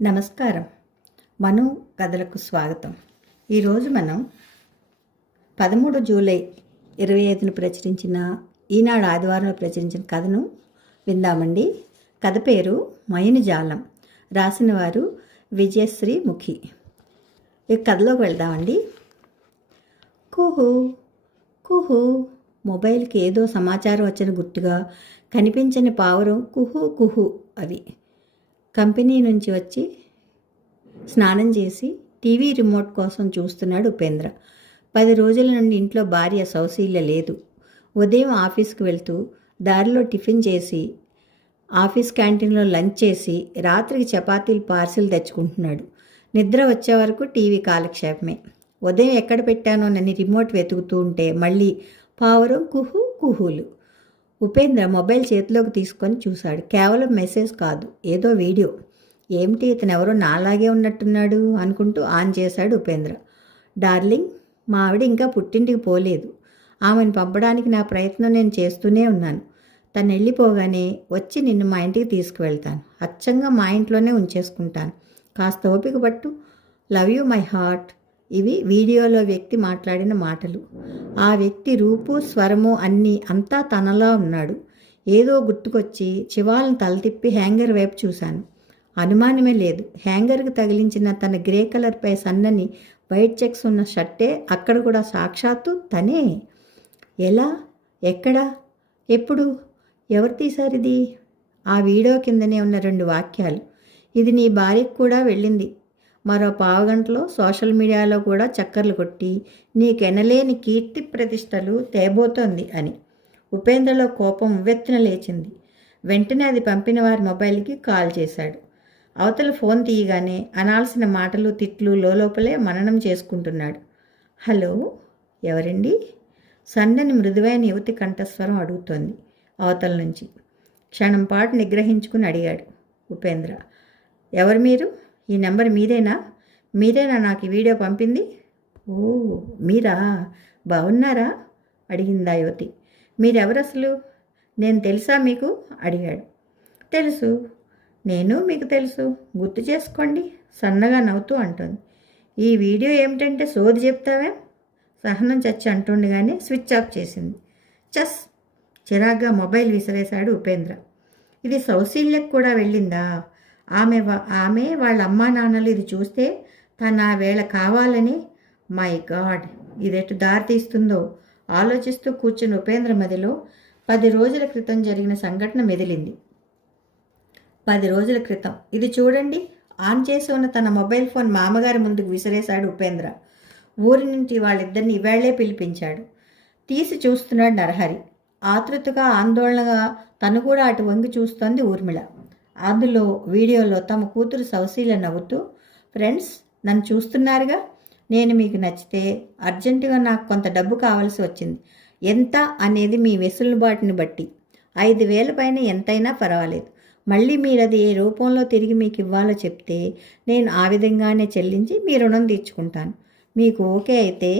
నమస్కారం. మను కథలకు స్వాగతం. ఈరోజు మనం 13 జూలై 25న ప్రచురించిన ఈనాడు ఆదివారంలో ప్రచురించిన కథను విందామండి. కథ పేరు మైనుజాలం. రాసిన వారు విజయశ్రీ ముఖి. ఈ కథలోకి వెళ్దామండి. కుహు కుహు మొబైల్కి ఏదో సమాచారం వచ్చిన గుర్తుగా కనిపించని పావురం కుహు కుహు అవి. కంపెనీ నుంచి వచ్చి స్నానం చేసి టీవీ రిమోట్ కోసం చూస్తున్నాడు ఉపేంద్ర. 10 రోజుల నుండి ఇంట్లో భార్య సౌశీల్య లేదు. ఉదయం ఆఫీస్కి వెళ్తూ దారిలో టిఫిన్ చేసి ఆఫీస్ క్యాంటీన్లో లంచ్ చేసి రాత్రికి చపాతీలు పార్సిల్ తెచ్చుకుంటున్నాడు. నిద్ర వచ్చే వరకు టీవీ కాలక్షేపమే. ఉదయం ఎక్కడ పెట్టానోనని రిమోట్ వెతుకుతూ ఉంటే మళ్ళీ పావురం కుహు కుహులు. ఉపేంద్ర మొబైల్ చేతిలోకి తీసుకొని చూశాడు. కేవలం మెసేజ్ కాదు, ఏదో వీడియో. ఏమిటి, ఇతను ఎవరో నాలాగే ఉన్నట్టున్నాడు అనుకుంటూ ఆన్ చేశాడు ఉపేంద్ర. డార్లింగ్, మా ఆవిడ ఇంకా పుట్టింటికి పోలేదు. ఆమెను పంపడానికి నా ప్రయత్నం నేను చేస్తూనే ఉన్నాను. తను వెళ్ళిపోగానే వచ్చి నిన్ను మా ఇంటికి తీసుకువెళ్తాను. అచ్చంగా మా ఇంట్లోనే ఉంచేసుకుంటాను. కాస్త ఓపిక పట్టు. Love you my heart. ఇవి వీడియోలో వ్యక్తి మాట్లాడిన మాటలు. ఆ వ్యక్తి రూపు, స్వరము అన్నీ అంతా తనలా ఉన్నాడు. ఏదో గుర్తుకొచ్చి చివాలను తల తిప్పి హ్యాంగర్ వైపు చూశాను. అనుమానమే లేదు, హ్యాంగర్కి తగిలించిన తన గ్రే కలర్పై సన్నని వైట్ చెక్స్ ఉన్న షర్టే అక్కడ కూడా సాక్షాత్తు తనే. ఎలా, ఎక్కడ, ఎప్పుడు, ఎవరు తీశారిది? ఆ వీడియో కిందనే ఉన్న 2 వాక్యాలు. ఇది నీ భార్యకు కూడా వెళ్ళింది. మరో పావుగంటలో సోషల్ మీడియాలో కూడా చక్కర్లు కొట్టి నీకెనలేని కీర్తి ప్రతిష్టలు తేబోతోంది అని. ఉపేంద్రలో కోపం ఉవ్వెత్తున లేచింది. వెంటనే అది పంపిన వారి మొబైల్కి కాల్ చేశాడు. అవతల ఫోన్ తీయగానే అనాల్సిన మాటలు తిట్లు లోపలే మననం చేసుకుంటున్నాడు. హలో, ఎవరండి? సన్నని మృదువైన యువతి కంఠస్వరం అడుగుతోంది అవతల నుంచి. క్షణం పాటు నిగ్రహించుకుని అడిగాడు ఉపేంద్ర. ఎవరు మీరు? ఈ నెంబర్ మీరేనా నాకు ఈ వీడియో పంపింది? ఓ, మీరా? బాగున్నారా? అడిగిందా యువతి. మీరెవరు అసలు? నేను తెలుసా మీకు? అడిగాడు. తెలుసు, నేను మీకు తెలుసు, గుర్తు చేసుకోండి సన్నగా నవ్వుతూ అంటోంది. ఈ వీడియో ఏమిటంటే సోది చెప్తావే? సహనం చచ్చి అంటుండగానే స్విచ్ ఆఫ్ చేసింది. చస్! చిరాగ్గా మొబైల్ విసిరేశాడు ఉపేంద్ర. ఇది సౌశీల్యకు కూడా వెళ్ళిందా? ఆమె వాళ్ళ అమ్మా నాన్నలు ఇది చూస్తే తన వేళ కావాలని, మై గాడ్, ఇదెటు దారి తీస్తుందో ఆలోచిస్తూ కూర్చుని ఉపేంద్ర మదిలో 10 రోజుల క్రితం జరిగిన సంఘటన మెదిలింది. 10 రోజుల క్రితం. ఇది చూడండి. ఆన్ చేసి ఉన్న తన మొబైల్ ఫోన్ మామగారి ముందుకు విసిరేశాడు ఉపేంద్ర. ఊరి నుంచి వాళ్ళిద్దరిని ఇవాళ్లే పిలిపించాడు. తీసి చూస్తున్నాడు నరహరి. ఆతృతగా, ఆందోళనగా తను కూడా అటు వంగి చూస్తోంది ఊర్మిళ. అందులో వీడియోలో తమ కూతురు సౌశీల్య నవ్వుతూ, ఫ్రెండ్స్, నన్ను చూస్తున్నారుగా, నేను మీకు నచ్చితే అర్జెంటుగా నాకు కొంత డబ్బు కావాల్సి వచ్చింది. ఎంత అనేది మీ వెసులుబాటుని బట్టి. 5,000 పైన ఎంతైనా పర్వాలేదు. మళ్ళీ మీరు అది ఏ రూపంలో తిరిగి మీకు ఇవ్వాలో చెప్తే నేను ఆ విధంగానే చెల్లించి మీ రుణం తీర్చుకుంటాను. మీకు ఓకే అయితే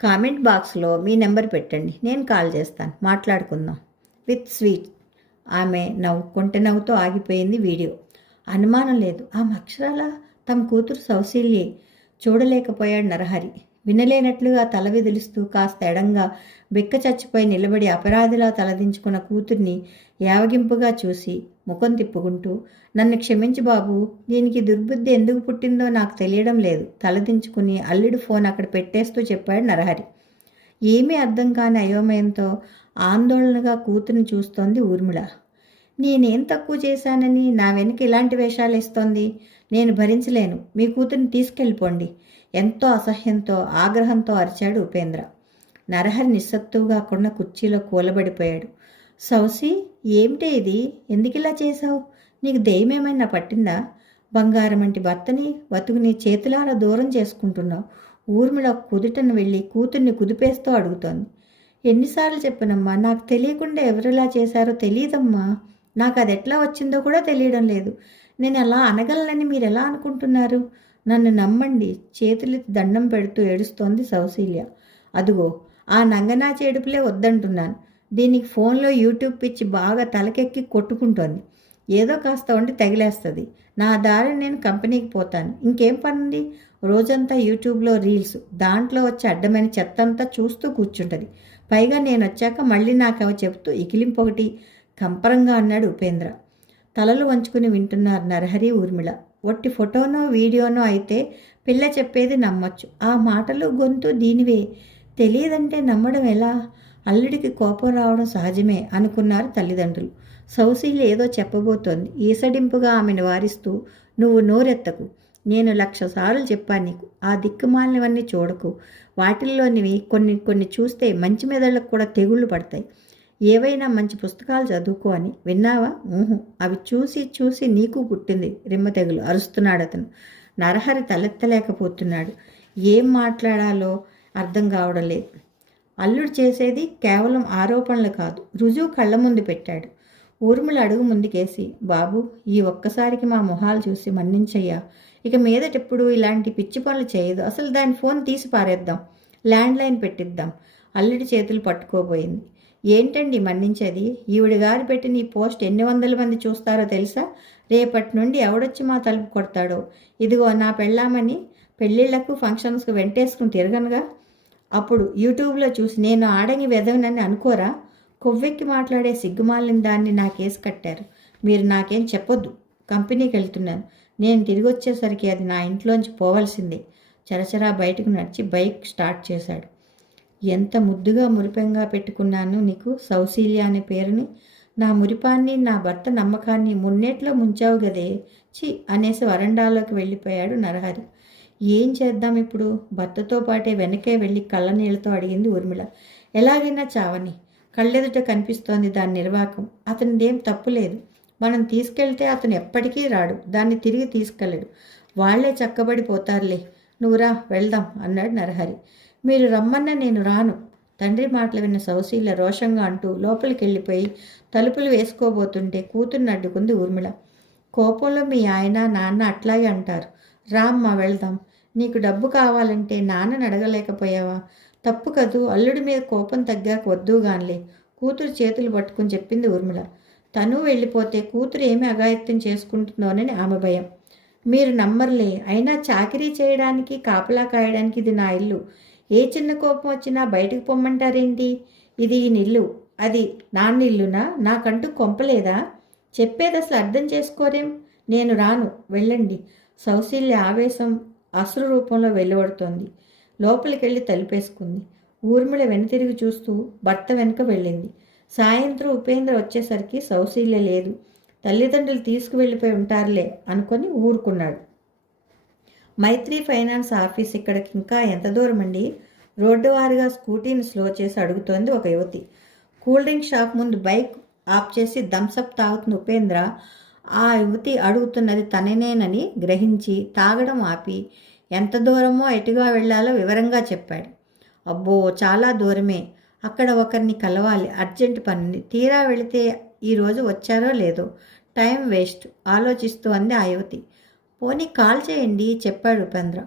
కామెంట్ బాక్స్లో మీ నెంబర్ పెట్టండి, నేను కాల్ చేస్తాను, మాట్లాడుకుందాం. With sweet. ఆమె నవ్వుతో ఆగిపోయింది వీడియో. అనుమానం లేదు, ఆమె అక్షరాల తమ కూతురు సౌశీల్యే. చూడలేకపోయాడు నరహరి. వినలేనట్లుగా తల విదిలిస్తూ కాస్త ఎడంగా బిక్క చచ్చిపోయి నిలబడి అపరాధిలా తలదించుకున్న కూతుర్ని యావగింపుగా చూసి ముఖం తిప్పుకుంటూ, నన్ను క్షమించి బాబు, దీనికి దుర్బుద్ధి ఎందుకు పుట్టిందో నాకు తెలియడం లేదు, తలదించుకుని అల్లుడు ఫోన్ అక్కడ పెట్టేస్తూ చెప్పాడు నరహరి. ఏమీ అర్థం కాని అయోమయంతో ఆందోళనగా కూతుర్ని చూస్తోంది ఊర్మిళ. నేనేం తక్కువ చేశానని నా వెనక ఇలాంటి వేషాలు వేస్తోంది? నేను భరించలేను, మీ కూతుర్ని తీసుకెళ్ళిపోండి, ఎంతో అసహ్యంతో ఆగ్రహంతో అరిచాడు ఉపేంద్ర. నరహరి నిస్సత్తువుగా కొన్న కుర్చీలో కూలబడిపోయాడు. సౌసి, ఏమిటే ఇది? ఎందుకిలా చేశావు? నీకు దెయ్యమేమైనా పట్టిందా? బంగారం వంటి భర్తని బతుకుని చేతులారా దూరం చేసుకుంటున్నావు. ఊర్మిళ కుదుటను వెళ్ళి కూతుర్ని కుదిపేస్తూ అడుగుతోంది. ఎన్నిసార్లు చెప్పనమ్మా, నాకు తెలియకుండా ఎవరిలా చేశారో తెలియదమ్మా. నాకు అది ఎట్లా వచ్చిందో కూడా తెలియడం లేదు. నేను అలా అనగలనని మీరు ఎలా అనుకుంటున్నారు? నన్ను నమ్మండి, చేతులెత్తి దండం పెడుతూ ఏడుస్తోంది సౌశీల్య. అదుగో ఆ నంగనాచి ఏడుపులే వద్దంటున్నాను. దీనికి ఫోన్లో యూట్యూబ్ పిచ్చి బాగా తలకెక్కి కొట్టుకుంటోంది. ఏదో కాస్త ఉండి తగిలేస్తుంది. నా దారి నేను కంపెనీకి పోతాను. ఇంకేం పనుంది? రోజంతా యూట్యూబ్లో రీల్స్, దాంట్లో వచ్చే అడ్డమైన చెత్తంతా చూస్తూ కూర్చుంటుంది. పైగా నేను వచ్చాక మళ్ళీ నాకు అవి చెబుతూ ఇకిలింపొకటి కంపరంగా అన్నాడు ఉపేంద్ర. తలలు వంచుకుని వింటున్నారు నరహరి, ఊర్మిళ. ఒట్టి ఫోటోనో వీడియోనో అయితే పిల్ల చెప్పేది నమ్మొచ్చు. ఆ మాటలు గొంతు దీనివే. తెలియదంటే నమ్మడం ఎలా? అల్లుడికి కోపం రావడం సహజమే అనుకున్నారు తల్లిదండ్రులు. సౌశీల్య ఏదో చెప్పబోతోంది. ఈసడింపుగా ఆమెను వారిస్తూ, నువ్వు నోరెత్తకు. నేను 1,00,000 సార్లు చెప్పాను నీకు. ఆ దిక్కుమాలినవన్నీ చూడకు. వాటిల్లోనివి కొన్ని కొన్ని చూస్తే మంచి మెదళ్ళకు కూడా తెగుళ్ళు పడతాయి. ఏవైనా మంచి పుస్తకాలు చదువుకో అని. విన్నావా? అవి చూసి చూసి నీకు పుట్టింది రిమ్మ తెగులు అరుస్తున్నాడు అతను. నరహరి తలెత్తలేకపోతున్నాడు. ఏం మాట్లాడాలో అర్థం కావడం లేదు. అల్లుడు చేసేది కేవలం ఆరోపణలు కాదు, రుజువు కళ్ళ ముందు పెట్టాడు. ఊర్మిళ అడుగు ముందుకేసి, బాబు, ఈ ఒక్కసారికి మా మొహాలు చూసి మన్నించయ్యా. ఇక మీదటెప్పుడు ఇలాంటి పిచ్చి పనులు చేయదు. అసలు దాని ఫోన్ తీసి పారేద్దాం, ల్యాండ్లైన్ పెట్టిద్దాం. అల్లుడి చేతులు పట్టుకోబోయింది. ఏంటండి మన్నించేది? ఈవిడ గారు పెట్టిన ఈ పోస్ట్ ఎన్ని వందల మంది చూస్తారో తెలుసా? రేపటి నుండి ఎవడొచ్చి మా తలుపు కొడతాడో. ఇదిగో నా పెళ్ళామని పెళ్ళిళ్లకు ఫంక్షన్స్కు వెంటేసుకుని తిరగనుగా. అప్పుడు యూట్యూబ్లో చూసి నేను ఆడంగి వెదవనని అనుకోరా? కొవ్వెక్కి మాట్లాడే సిగ్గుమాలిన దాన్ని నా కేసు కట్టారు. మీరు నాకేం చెప్పొద్దు. కంపెనీకి వెళ్తున్నాను. నేను తిరిగి వచ్చేసరికి అది నా ఇంట్లోంచి పోవలసిందే. చరచరా బయటకు నడిచి బైక్ స్టార్ట్ చేశాడు. ఎంత ముద్దుగా మురిపెంగా పెట్టుకున్నాను నీకు సౌశీల్య అనే పేరుని. నా మురిపాన్ని, నా భర్త నమ్మకాన్ని మున్నేట్లో ముంచావు గదే. చి అనేసి వరండాలోకి వెళ్ళిపోయాడు నరహరి. ఏం చేద్దాం ఇప్పుడు? భర్తతో పాటే వెనకే వెళ్ళి కళ్ళనీళ్లతో అడిగింది ఊర్మిళ. ఎలాగైనా చావని. కళ్ళెదుట కనిపిస్తోంది దాని నిర్వాకం. అతనిదేం తప్పు లేదు. మనం తీసుకెళ్తే అతను ఎప్పటికీ రాడు. దాన్ని తిరిగి తీసుకెళ్ళడు. వాళ్లే చక్కబడిపోతారులే. నువ్వురా, వెళ్దాం అన్నాడు నరహరి. మీరు రమ్మన్నా నేను రాను. తండ్రి మాటలు విన్న సౌశీల్య రోషంగా అంటూ లోపలికి వెళ్ళిపోయి తలుపులు వేసుకోబోతుంటే కూతుర్ని అడ్డుకుంది ఊర్మిళ. కోపంలో మీ ఆయన నాన్న అట్లాగే అంటారు. రామ్మా వెళ్దాం. నీకు డబ్బు కావాలంటే నాన్నని అడగలేకపోయావా? తప్పు కదూ. అల్లుడి మీద కోపం తగ్గాక వద్దుగాన్లే. కూతురు చేతులు పట్టుకుని చెప్పింది ఊర్మిళ. తను వెళ్ళిపోతే కూతురు ఏమి అఘాయిత్యం చేసుకుంటుందోనని ఆమె భయం. మీరు నమ్మర్లే. అయినా చాకరీ చేయడానికి, కాపలా కాయడానికి ఇది నా ఇల్లు. ఏ చిన్న కోపం వచ్చినా బయటకు పొమ్మంటారేంటి? ఇది ఈ నిల్లు, అది నాన్నిల్లునా? నాకంటూ కొంపలేదా? చెప్పేది అసలు అర్థం చేసుకోరేం? నేను రాను, వెళ్ళండి. సౌశీల్య ఆవేశం అసురు రూపంలో వెలువడుతోంది. లోపలికెళ్ళి తలుపేసుకుంది. ఊర్మిళ వెనుతిరిగి చూస్తూ భర్త వెనుక వెళ్ళింది. సాయంత్రం ఉపేంద్ర వచ్చేసరికి సౌశీల్య లేదు. తల్లిదండ్రులు తీసుకువెళ్ళిపోయి ఉంటారులే అనుకొని ఊరుకున్నాడు. మైత్రి ఫైనాన్స్ ఆఫీస్ ఇక్కడికి ఇంకా ఎంత దూరం అండి? రోడ్డు వారుగా స్కూటీని స్లో చేసి అడుగుతోంది ఒక యువతి. కూల్ డ్రింక్ షాప్ ముందు బైక్ ఆఫ్ చేసి థమ్సప్ తాగుతున్న ఉపేంద్ర ఆ యువతి అడుగుతున్నది తననేనని గ్రహించి తాగడం ఆపి ఎంత దూరమో ఎటుగా వెళ్లాలో వివరంగా చెప్పాడు. అబ్బో, చాలా దూరమే. అక్కడ ఒకరిని కలవాలి, అర్జెంట్ పని. తీరా వెళితే ఈరోజు వచ్చారో లేదో. టైం వేస్ట్ ఆలోచిస్తూ అంది ఆ యువతి. పోనీ కాల్ చేయండి చెప్పాడు ఉపేంద్ర.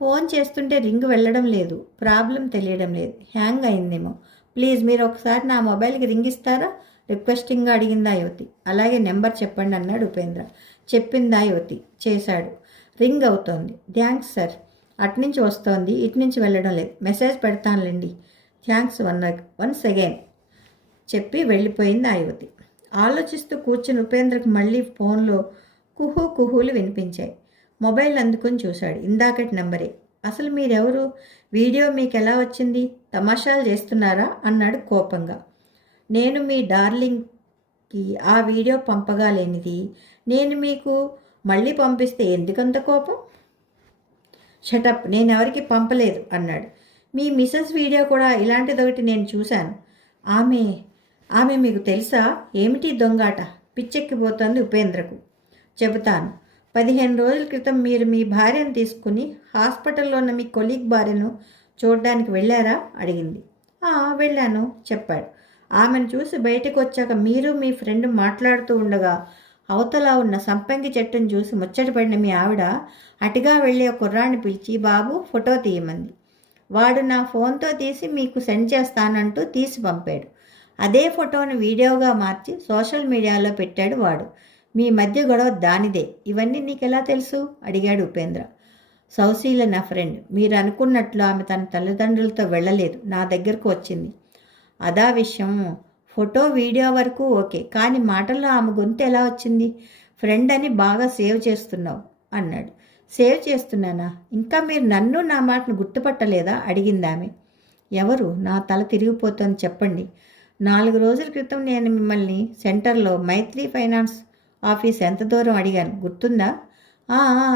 ఫోన్ చేస్తుంటే రింగ్ వెళ్ళడం లేదు. ప్రాబ్లం తెలియడం లేదు. హ్యాంగ్ అయిందేమో. ప్లీజ్ మీరు ఒకసారి నా మొబైల్కి రింగ్ ఇస్తారా? రిక్వెస్టింగ్గా అడిగిందా యువతి. అలాగే నెంబర్ చెప్పండి అన్నాడు ఉపేంద్ర. చెప్పిందా యువతి. చేశాడు. రింగ్ అవుతోంది. Thanks sir. అటునుంచి వస్తోంది, ఇటునుంచి వెళ్ళడం లేదు. మెసేజ్ పెడతానులేండి. థ్యాంక్స్ వన్స్ అగైన్ చెప్పి వెళ్ళిపోయింది ఆ యువతి. ఆలోచిస్తూ కూర్చుని ఉపేంద్రకు మళ్ళీ ఫోన్లో కుహూలు వినిపించాయి. మొబైల్ అందుకొని చూశాడు. ఇందాకటి నెంబరే. అసలు మీరెవరు? వీడియో మీకు ఎలా వచ్చింది? తమాషాలు చేస్తున్నారా అన్నాడు కోపంగా. నేను మీ డార్లింగ్కి ఆ వీడియో పంపగా లేనిది నేను మీకు మళ్ళీ పంపిస్తే ఎందుకంత కోపం? షటప్, నేనెవరికి పంపలేదు అన్నాడు. మీ మిసెస్ వీడియో కూడా ఇలాంటిదొకటి నేను చూశాను. ఆమె మీకు తెలుసా? ఏమిటి దొంగాట? పిచ్చెక్కిపోతోంది ఉపేంద్రకు. చెబుతాను. 15 రోజుల క్రితం మీరు మీ భార్యను తీసుకుని హాస్పిటల్లో ఉన్న మీ కొలీగ్ భార్యను చూడడానికి వెళ్ళారా అడిగింది. వెళ్ళాను చెప్పాడు. ఆమెను చూసి బయటకు వచ్చాక మీరు మీ ఫ్రెండ్ మాట్లాడుతూ ఉండగా అవతల ఉన్న సంపంగి చెట్టును చూసి ముచ్చటపడిన మీ ఆవిడ అటుగా వెళ్ళి ఒక కుర్రాన్ని పిలిచి బాబు ఫోటో తీయమంది. వాడు నా ఫోన్తో తీసి మీకు సెండ్ చేస్తానంటూ తీసి పంపాడు. అదే ఫోటోను వీడియోగా మార్చి సోషల్ మీడియాలో పెట్టాడు వాడు. మీ మధ్య గొడవ దానిదే. ఇవన్నీ నీకెలా తెలుసు అడిగాడు ఉపేంద్ర. సౌశీల నా ఫ్రెండ్. మీరు అనుకున్నట్లు ఆమె తన తల్లిదండ్రులతో వెళ్ళలేదు, నా దగ్గరకు వచ్చింది. అదా విషయం. ఫోటో వీడియో వరకు ఓకే, కానీ మాటల్లో ఆమె గొంతు ఎలా వచ్చింది? ఫ్రెండ్ అని బాగా సేవ్ చేస్తున్నావు అన్నాడు. సేవ్ చేస్తున్నానా? ఇంకా మీరు నన్ను నా మాటను గుర్తుపట్టలేదా అడిగింది ఆమె. ఎవరు? నా తల తిరిగిపోతుంది, చెప్పండి. 4 రోజుల క్రితం నేను మిమ్మల్ని సెంటర్లో మైత్రి ఫైనాన్స్ ఆఫీస్ ఎంత దూరం అడిగాను, గుర్తుందా?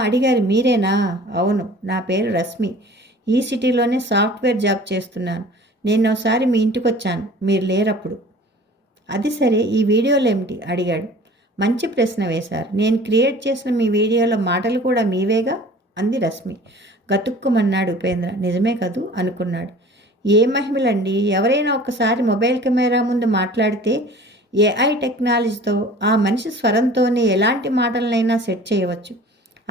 అడిగారు, మీరేనా? అవును, నా పేరు రశ్మి. ఈ సిటీలోనే సాఫ్ట్వేర్ జాబ్ చేస్తున్నాను. నేను ఒకసారి మీ ఇంటికి వచ్చాను, మీరు లేరప్పుడు. అది సరే, ఈ వీడియోలు ఏమిటి అడిగాడు. మంచి ప్రశ్న వేశారు. నేను క్రియేట్ చేసిన మీ వీడియోలో మాటలు కూడా మీవేగా అంది రశ్మి. గతుక్కుమన్నాడు ఉపేంద్ర. నిజమే కదూ అనుకున్నాడు. ఏ మహిమలండి, ఎవరైనా ఒక్కసారి మొబైల్ కెమెరా ముందు మాట్లాడితే ఏఐ టెక్నాలజీతో ఆ మనిషి స్వరంతోనే ఎలాంటి మాటలనైనా సెట్ చేయవచ్చు.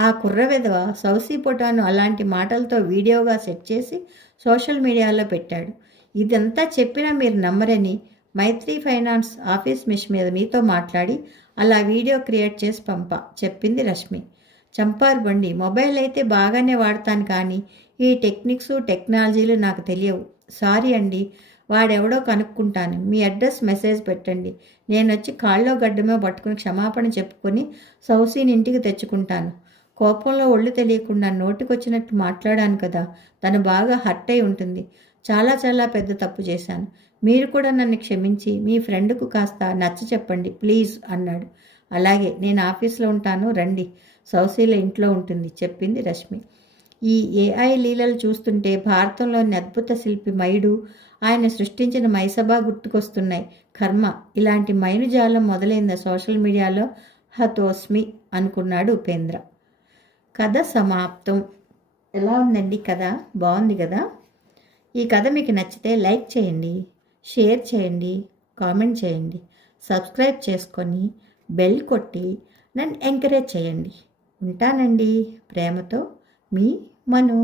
ఆ కుర్రవెధవ సౌసీ పొటాను అలాంటి మాటలతో వీడియోగా సెట్ చేసి సోషల్ మీడియాలో పెట్టాడు. ఇదంతా చెప్పినా మీరు నమ్మరని మైత్రి ఫైనాన్స్ ఆఫీస్ మిష్ మీద మీతో మాట్లాడి అలా వీడియో క్రియేట్ చేసి చెప్పింది రశ్మి. చంపారు బండి. మొబైల్ అయితే బాగానే వాడతాను, కానీ ఈ టెక్నాలజీలు నాకు తెలియవు. సారీ అండి, వాడెవడో కనుక్కుంటాను. మీ అడ్రస్ మెసేజ్ పెట్టండి. నేను వచ్చి కాళ్ళలో గడ్డమే పట్టుకుని క్షమాపణ చెప్పుకొని సౌసీని ఇంటికి తెచ్చుకుంటాను. కోపంలో ఒళ్ళు తెలియకుండా నోటికొచ్చినట్టు మాట్లాడాను కదా, తను బాగా హర్ట్ అయి ఉంటుంది. చాలా చాలా పెద్ద తప్పు చేశాను. మీరు కూడా నన్ను క్షమించి మీ ఫ్రెండ్కు కాస్త నచ్చ చెప్పండి ప్లీజ్ అన్నాడు. అలాగే, నేను ఆఫీస్లో ఉంటాను, రండి. సౌశీల ఇంట్లో ఉంటుంది చెప్పింది రశ్మి. ఈ ఏఐ లీలలు చూస్తుంటే భారతంలోని అద్భుత శిల్పి మయుడు, ఆయన సృష్టించిన మైసభా గుర్తుకొస్తున్నాయి. కర్మ, ఇలాంటి మైనుజాలం మొదలైంది సోషల్ మీడియాలో. హతోస్మి అనుకున్నాడు ఉపేంద్ర. కథ సమాప్తం. ఎలా ఉందండి కథ? బాగుంది కదా? ఈ కథ మీకు నచ్చితే లైక్ చేయండి, షేర్ చేయండి, కామెంట్ చేయండి, సబ్స్క్రైబ్ చేసుకొని బెల్ కొట్టి నన్ను ఎంకరేజ్ చేయండి. ఉంటానండి. ప్రేమతో మీ మను.